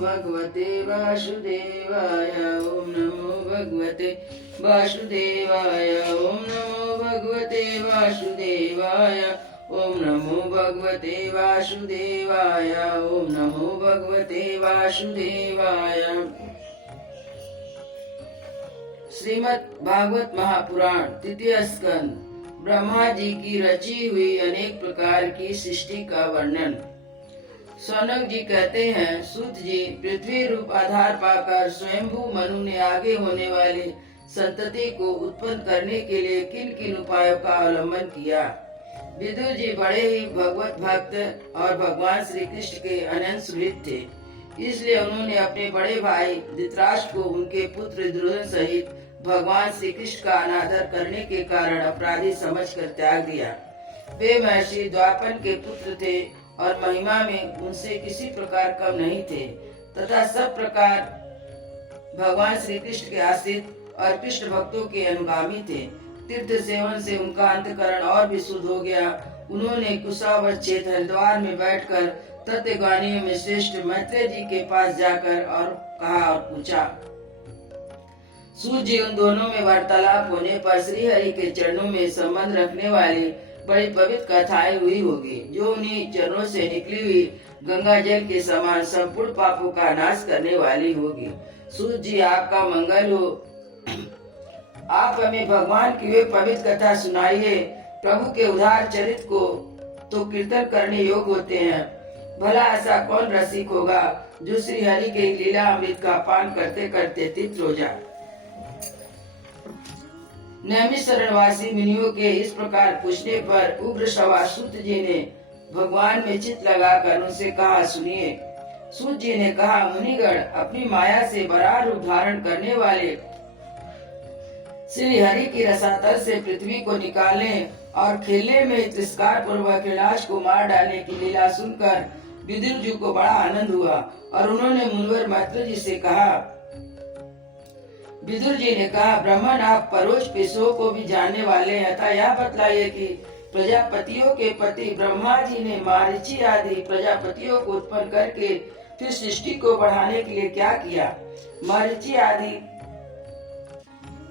भगवते वासुदेवाय। ओम नमो भगवते वासुदेवाय। ओम नमो भगवते वासुदेवाय। ओम नमो भगवते वासुदेवाय। ओम नमो भगवते वासुदेवाय। श्रीमद् भागवत महापुराण तृतीय स्कंद। ब्रह्मा जी की रची हुई अनेक प्रकार की सृष्टि का वर्णन। सौनक जी कहते हैं, सूत जी, पृथ्वी रूप आधार पाकर स्वयंभू मनु ने आगे होने वाली संतति को उत्पन्न करने के लिए किन किन उपायों का अवलंबन किया। विदुर जी बड़े ही भगवत भक्त और भगवान श्री कृष्ण के अनंत सुहृद थे, इसलिए उन्होंने अपने बड़े भाई धृतराष्ट्र को उनके पुत्र दुर्योधन सहित भगवान श्री कृष्ण का अनादर करने के कारण अपराधी समझकर त्याग दिया। वे महर्षि द्वापन के पुत्र थे और महिमा में उनसे किसी प्रकार कम नहीं थे तथा सब प्रकार भगवान श्री कृष्ण के आश्रित और कृष्ण भक्तों के अनुगामी थे। तीर्थ सेवन से उनका अंतकरण और भी शुद्ध हो गया। उन्होंने कुशावर्त हरिद्वार में बैठकर तत्वज्ञानियों में श्रेष्ठ मैत्रेय जी के पास जाकर और कहा और पूछा। सूत जी, उन दोनों में वार्तालाप होने पर श्री हरि के चरणों में संबंध रखने वाली बड़ी पवित्र कथाएं हुई होगी, जो उन्हीं चरणों से निकली हुई गंगा जल के समान संपूर्ण पापों का नाश करने वाली होगी। सूत जी, आपका मंगल हो। आप हमें भगवान की वे पवित्र कथा सुनाइए। प्रभु के उदार चरित्र को तो कीर्तन करने योग्य होते हैं। भला ऐसा कौन रसिक होगा जो श्री हरि के लीला अमृत का पान करते करते तृप्त हो जाए। नियमित शरणवासी मुनियों के इस प्रकार पूछने पर उग्र सवा सूत जी ने भगवान में चित्त लगाकर उनसे कहा, सुनिए। सूत जी ने कहा, मुनिगण, अपनी माया से बड़ा रूप धारण करने वाले श्री हरि की रसातल से पृथ्वी को निकालने और खेलने में तिरस्कार पूर्वक कैलाश को मार डालने की लीला सुनकर विदुर जी को बड़ा आनंद हुआ और उन्होंने मुनिवर मैत्रेय जी से कहा। विदुर जी ने कहा, ब्राह्मण, आप परोक्ष विषयों को भी जानने वाले हैं, अतः यह बतलाइए कि प्रजापतियों के पति ब्रह्मा जी ने मारीचि आदि प्रजापतियों को उत्पन्न करके फिर सृष्टि को बढ़ाने के लिए क्या किया। मारीचि आदि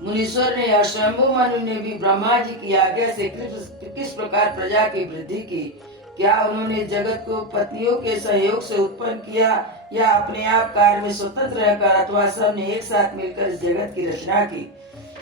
मुनीश्वर ने और स्वयंभू मनु ने भी ब्रह्मा जी की आज्ञा से किस प्रकार प्रजा की वृद्धि की। क्या उन्होंने जगत को पत्नियों के सहयोग से उत्पन्न किया या अपने आप कार्य में स्वतंत्र रहकर अथवा सब ने एक साथ मिलकर इस जगत की रचना की।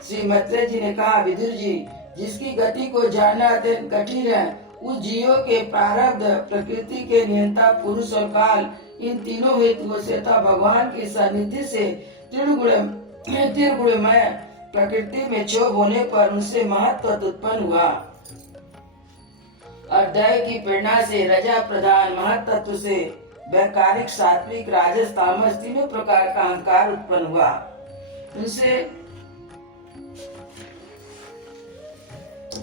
श्री मैत्रेय जी ने कहा, विदुर जी, जिसकी गति को जानना अत्यंत कठिन है, उस जीवों के प्रारब्ध, प्रकृति के नियंता पुरुष और काल, इन तीनों हेतुओं से तथा भगवान की सानिध्य से त्रिगुणमय प्रकृति में क्षोभ होने पर उनसे महत्व उत्पन्न हुआ और दैव की प्रेरणा से रजा प्रधान महत्त्व से वैकारिक, सात्विक, राजस, तामस तीनों प्रकार का अहंकार उत्पन्न हुआ। उनसे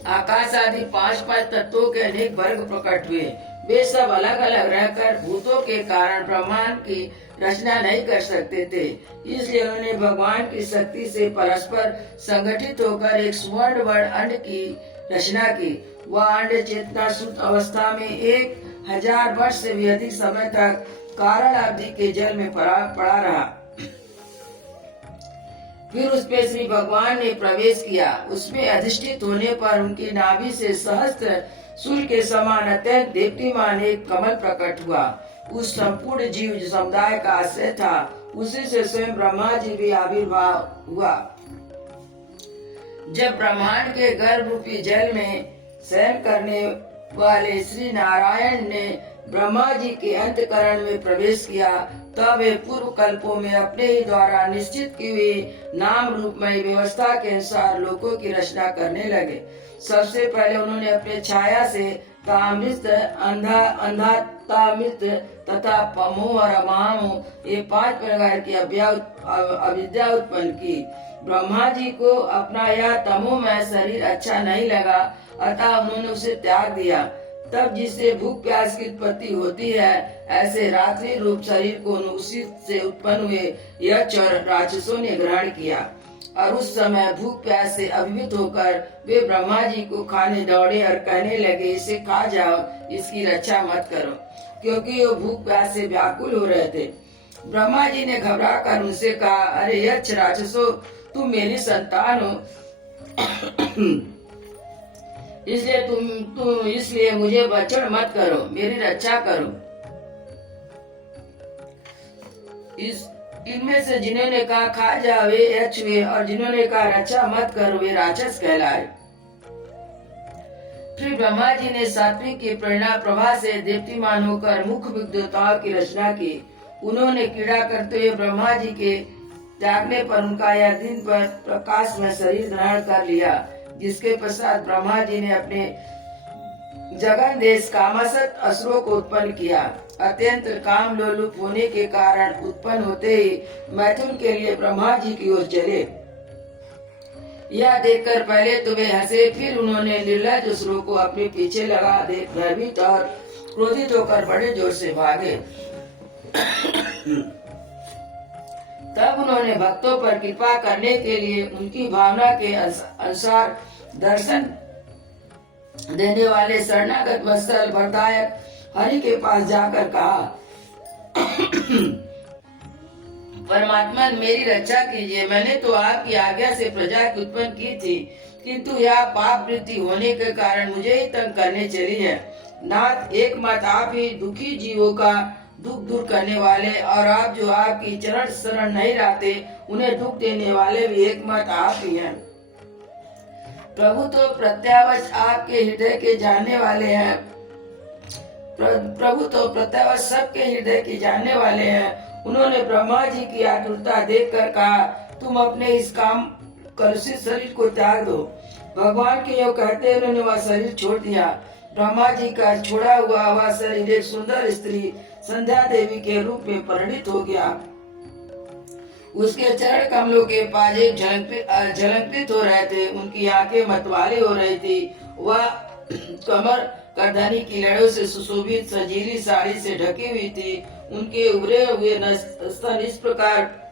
आकाश आदि पांच तत्वों के अनेक वर्ग प्रकट हुए। वे सब अलग अलग रहकर भूतों के कारण ब्रह्मांड की रचना नहीं कर सकते थे, इसलिए उन्होंने भगवान की शक्ति से परस्पर संगठित होकर एक स्वर्ण वर्ण अंड की रचना की। वह अंड चेतना शुद्ध अवस्था में 1000 वर्ष से भी अधिक समय तक कारण अवधि के जल में पड़ा रहा। फिर उस पे श्री भगवान ने प्रवेश किया। उसमें अधिष्ठित होने पर उनकी नाभि से सहस्त्र सूर्य के समान अत्यंत दीप्तिमान एक कमल प्रकट हुआ। उस संपूर्ण जीव समुदाय का आश्रय था, उसी से स्वयं ब्रह्मा जी भी आविर्भाव हुआ। जब ब्रह्मांड के गर्भ रूपी जल में शयन करने वाले श्री नारायण ने ब्रह्मा जी के अंतकरण में प्रवेश किया, तब वे पूर्व कल्पों में अपने ही द्वारा निश्चित की हुई नाम रूपमय व्यवस्था के अनुसार लोकों की रचना करने लगे। सबसे पहले उन्होंने अपने छाया से तामृत, अंधातामृत तथा पमो और अमामो ये 5 प्रकार की अविद्या उत्पन्न की। ब्रह्मा जी को अपना यह तमोमय शरीर अच्छा नहीं लगा, अतः उन्होंने उसे त्याग दिया। तब जिससे भूख प्यास की उत्पत्ति होती है, ऐसे रात्रि रूप शरीर को उसी से उत्पन्न हुए यक्ष और राक्षसों ने ग्रहण किया और उस समय भूख प्यास से अभिभूत होकर वे ब्रह्मा जी को खाने दौड़े और कहने लगे, इसे खा जाओ, इसकी रक्षा मत करो, क्योंकि वो भूख प्यास से व्याकुल हो रहे थे। ब्रह्मा जी ने घबरा कर उनसे कहा, अरे यक्ष राक्षसो, तुम मेरी संतान हो, इसलिए मुझे भक्षण मत करो, मेरी रक्षा करो। इनमें से जिन्होंने कहा खा जा वे यक्ष हुए, और जिन्होंने कहा रक्षा मत करो वे राक्षस कहलाए। फिर ब्रह्मा जी ने सात्विक की प्रेरणा प्रभा से दीप्तिमान होकर मुख विद्युताओं की रचना की। उन्होंने क्रीड़ा करते हुए ब्रह्मा जी के त्यागने पर उनका यह दिन पर प्रकाश में शरीर ग्रहण कर लिया, जिसके पश्चात ब्रह्मा जी ने अपने जगन देश कामासक्त असुरों को उत्पन्न किया। अत्यंत काम लोलुप होने के कारण उत्पन्न होते ही मैथुन के लिए ब्रह्मा जी की ओर चले। यह देखकर पहले तो वे हंसे, फिर उन्होंने निर्लज असुरों को अपने पीछे लगा देख भयभीत और क्रोधित होकर बड़े जोर से भागे। तब उन्होंने भक्तों पर कृपा करने के लिए उनकी भावना के अनुसार दर्शन देने वाले शरणागत वत्सल वरदायक हरि के पास जाकर कहा, परमात्मा मेरी रक्षा कीजिए। मैंने तो आपकी आज्ञा से प्रजा की उत्पन्न की थी, किंतु यह पाप वृत्ति होने के कारण मुझे ही तंग करने चली है। नाथ, एकमात्र आप ही दुखी जीवों का दुख दूर करने वाले, और आप जो आपकी चरण शरण नहीं रहते उन्हें दुख देने वाले भी एकमात्र आप ही हैं। प्रभु तो प्रत्यावश आपके हृदय के जानने वाले हैं। प्रभु तो प्रत्यावश सबके हृदय की जानने वाले हैं। उन्होंने ब्रह्मा जी की आतुरता देखकर कहा, तुम अपने इस काम कलुषित शरीर को त्याग दो। भगवान के यो कहते उन्होंने वह शरीर छोड़ दिया। ब्रह्मा जी का छोड़ा हुआ वह शरीर एक सुंदर स्त्री संध्या देवी के रूप में परिणित हो गया। उसके चरण कमलों के पाजे झलंकृत हो रहे थे, उनकी आंखें मतवाली हो रही थी। वह कमर करधनी की लड़ों से सुशोभित सजीली साड़ी से ढकी हुई थी। उनके उभरे हुए स्तन इस प्रकार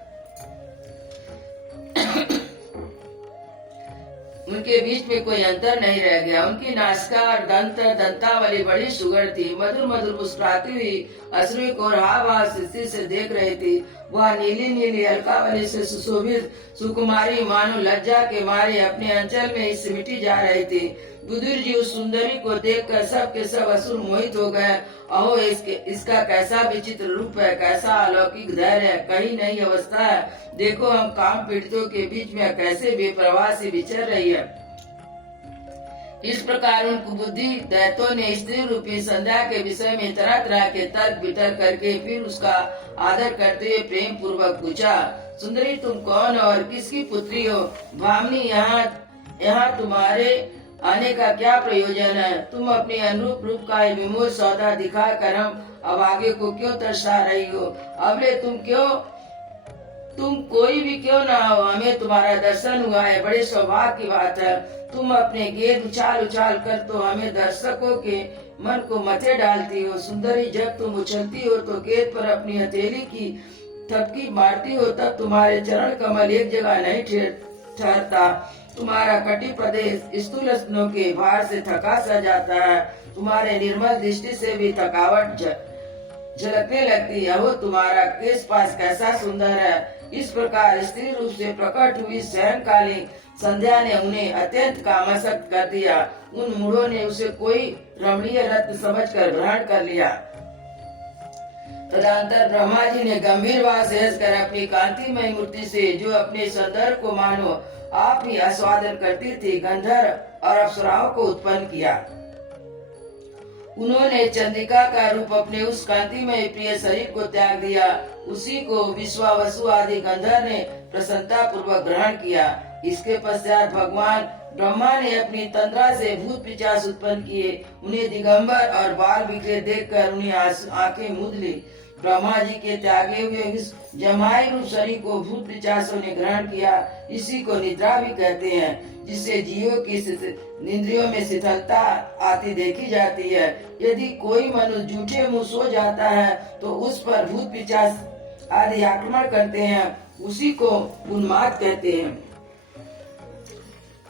उनके बीच में कोई अंतर नहीं रह गया। उनकी नासिका और दंतावली बड़ी सुगर थी। मधुर मधुर मुस्कुराती हुई असुरी को हाव स्थिति से देख रही थी। वह नीली नीली अलकावली से सुशोभित सुकुमारी मानो लज्जा के मारे अपने अंचल में ही सिमटी जा रही थी। बुजुर्ग जी उस सुंदरी को देखकर सब के सब असुर मोहित हो गए। अहो, इसका कैसा विचित्र रूप है, कैसा अलौकिक धैर्य है, कहीं नहीं अवस्था है। देखो, हम काम पीड़ितों के बीच में कैसे बेपरवाह से विचर रही है। इस प्रकार उन कुबुद्धि दैत्यों ने स्त्री रूपी संध्या के विषय में तरह तरह के तर्क वितर्क करके फिर उसका आदर करते हुए प्रेम पूर्वक पूछा, सुंदरी तुम कौन और किसकी पुत्री हो? भामिनी, यहाँ तुम्हारे आने का क्या प्रयोजन है? तुम अपने अनुरूप रूप का विमोह सौदा दिखाकर हम अभागे को क्यों तरसा रही हो? अबले तुम कोई भी क्यों ना हो, हमें तुम्हारा दर्शन हुआ है, बड़े सौभाग्य की बात है। तुम अपने गेंद उछाल उछाल कर तो हमें दर्शकों के मन को मथे डालती हो। सुंदरी, जब तुम उछलती हो तो गेंद पर अपनी हथेली की थपकी मारती हो, तब तुम्हारे चरण कमल एक जगह नहीं ठहरता। तुम्हारा कटी प्रदेश स्थूल स्तनों के भार से थका सा जाता है। तुम्हारे निर्मल दृष्टि से भी थकावट झलकने लगती है। वो तुम्हारा केश पास कैसा सुंदर है। इस प्रकार स्त्री रूप से प्रकट हुई सायंकालीन संध्या ने उन्हें अत्यंत कामासक्त कर दिया। उन मूढ़ों ने उसे कोई रमणीय रत्न समझकर ग्रहण कर लिया। तदंतर ब्रह्मा जी ने गंभीर भाव से हंसकर अपनी कांतिमय मूर्ति से, जो अपने सौंदर्य को मानो आप ही आस्वादन करती थी, गंधर्व और अप्सराओं को उत्पन्न किया। उन्होंने चंद्रिका का रूप अपने उस कांतिमय प्रिय शरीर को त्याग दिया। उसी को विश्वावसु आदि गंधर्व ने प्रसन्नता पूर्वक ग्रहण किया। इसके पश्चात भगवान ब्रह्मा ने अपनी तंद्रा से भूत पिशाच उत्पन्न किए। उन्हें दिगंबर और बाल बिखरे देखकर उन्हें आंखें मूंद ली। ब्रह्मा जी के त्यागे हुए इस जमाई रूप शरीर को भूत पिशाचों ने ग्रहण किया। इसी को निद्रा भी कहते हैं, जिससे जीवों की इंद्रियों में शिथिलता आती देखी जाती है। यदि कोई मनुष्य झूठे मुंह सो जाता है तो उस पर भूत पिशाच आदि आक्रमण करते हैं। उसी को उन्माद कहते हैं।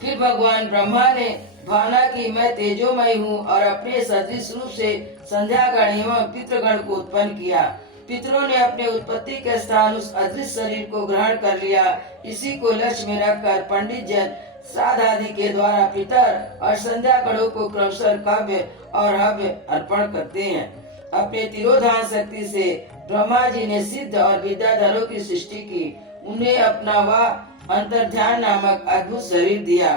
फिर भगवान ब्रह्मा ने भावना की मैं तेजोमय हूँ और अपने सदृश रूप से संध्यागण एवं पितृगण को उत्पन्न किया। पितरों ने अपने उत्पत्ति के स्थान उस अदृश्य शरीर को ग्रहण कर लिया। इसी को लक्ष्य में रखकर पंडित जन श्राद्ध आदि के द्वारा पितर और संध्या गणों को क्रमशः काव्य और हव्य अर्पण करते हैं। अपने तिरोधान शक्ति से ब्रह्मा जी ने सिद्ध और विद्याधरों की सृष्टि की। उन्हें अपना वह अंतर्ध्यान नामक अद्भुत शरीर दिया।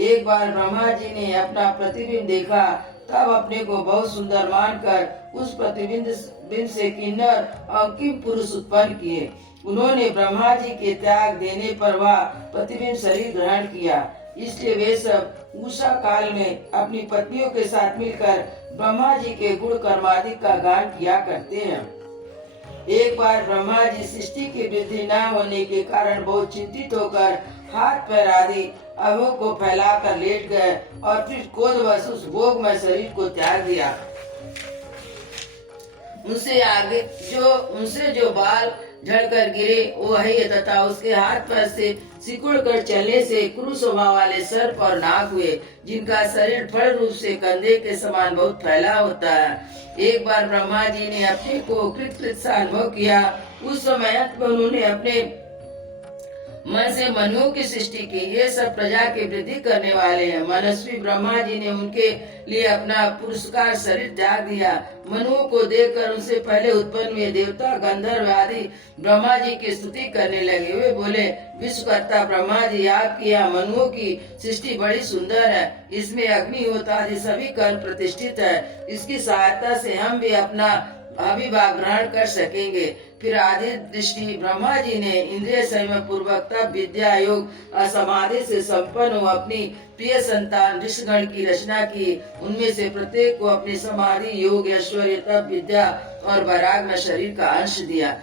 एक बार ब्रह्मा जी ने अपना प्रतिबिंब देखा, तब अपने को बहुत सुंदर मानकर उस प्रतिबिंब से किन्नर और किम पुरुष उत्पन्न किए। उन्होंने ब्रह्मा जी के त्याग देने पर वह प्रतिबिंब शरीर ग्रहण किया। इसलिए वे सब उषा काल में अपनी पत्नियों के साथ मिलकर ब्रह्मा जी के गुण कर्मादि का गान किया करते हैं। एक बार ब्रह्मा जी सृष्टि की वृद्धि न होने के कारण बहुत चिंतित होकर हाथ पैर आदि अवयवों को फैलाकर लेट गए और फिर क्रोधवश उस भोगमय शरीर को त्याग दिया। उनसे जो बाल झड़कर गिरे वो है तथा उसके हाथ पैर से सिकुड़ कर चलने से क्रूर स्वभाव वाले सर्प और नाग हुए, जिनका शरीर फल रूप से कंधे के समान बहुत फैला होता है। एक बार ब्रह्मा जी ने अपने को कृत सा अनुभव किया। उस समय अंत में उन्होंने अपने मन से मनुओं की सृष्टि की। ये सब प्रजा की वृद्धि करने वाले हैं। मनस्वी ब्रह्मा जी ने उनके लिए अपना पुरस्कार शरीर त्याग दिया। मनुओं को देखकर उनसे पहले उत्पन्न हुए देवता गंधर्व आदि ब्रह्मा जी की स्तुति करने लगे। वे बोले, विश्वकर्ता ब्रह्मा जी, आपकी यह मनुओं की सृष्टि बड़ी सुंदर है। इसमें अग्निहोत्र आदि सभी कर्म प्रतिष्ठित है। इसकी सहायता से हम भी अपना अभिभाग ग्रहण कर सकेंगे। फिर आदि दृष्टि ब्रह्मा जी ने इंद्रिय संयम पूर्वक तप विद्या योग समाधि से संपन्न हो अपनी प्रिय संतान ऋषिगण की रचना की। उनमें से प्रत्येक को अपनी समाधि योग ऐश्वर्य तप विद्या और वैराग में शरीर का अंश दिया।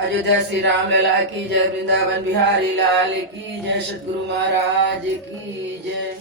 अयोध्या श्री राम लला की जय, वृंदावन बिहारी लाल की जय, सतगुरु महाराज की जय।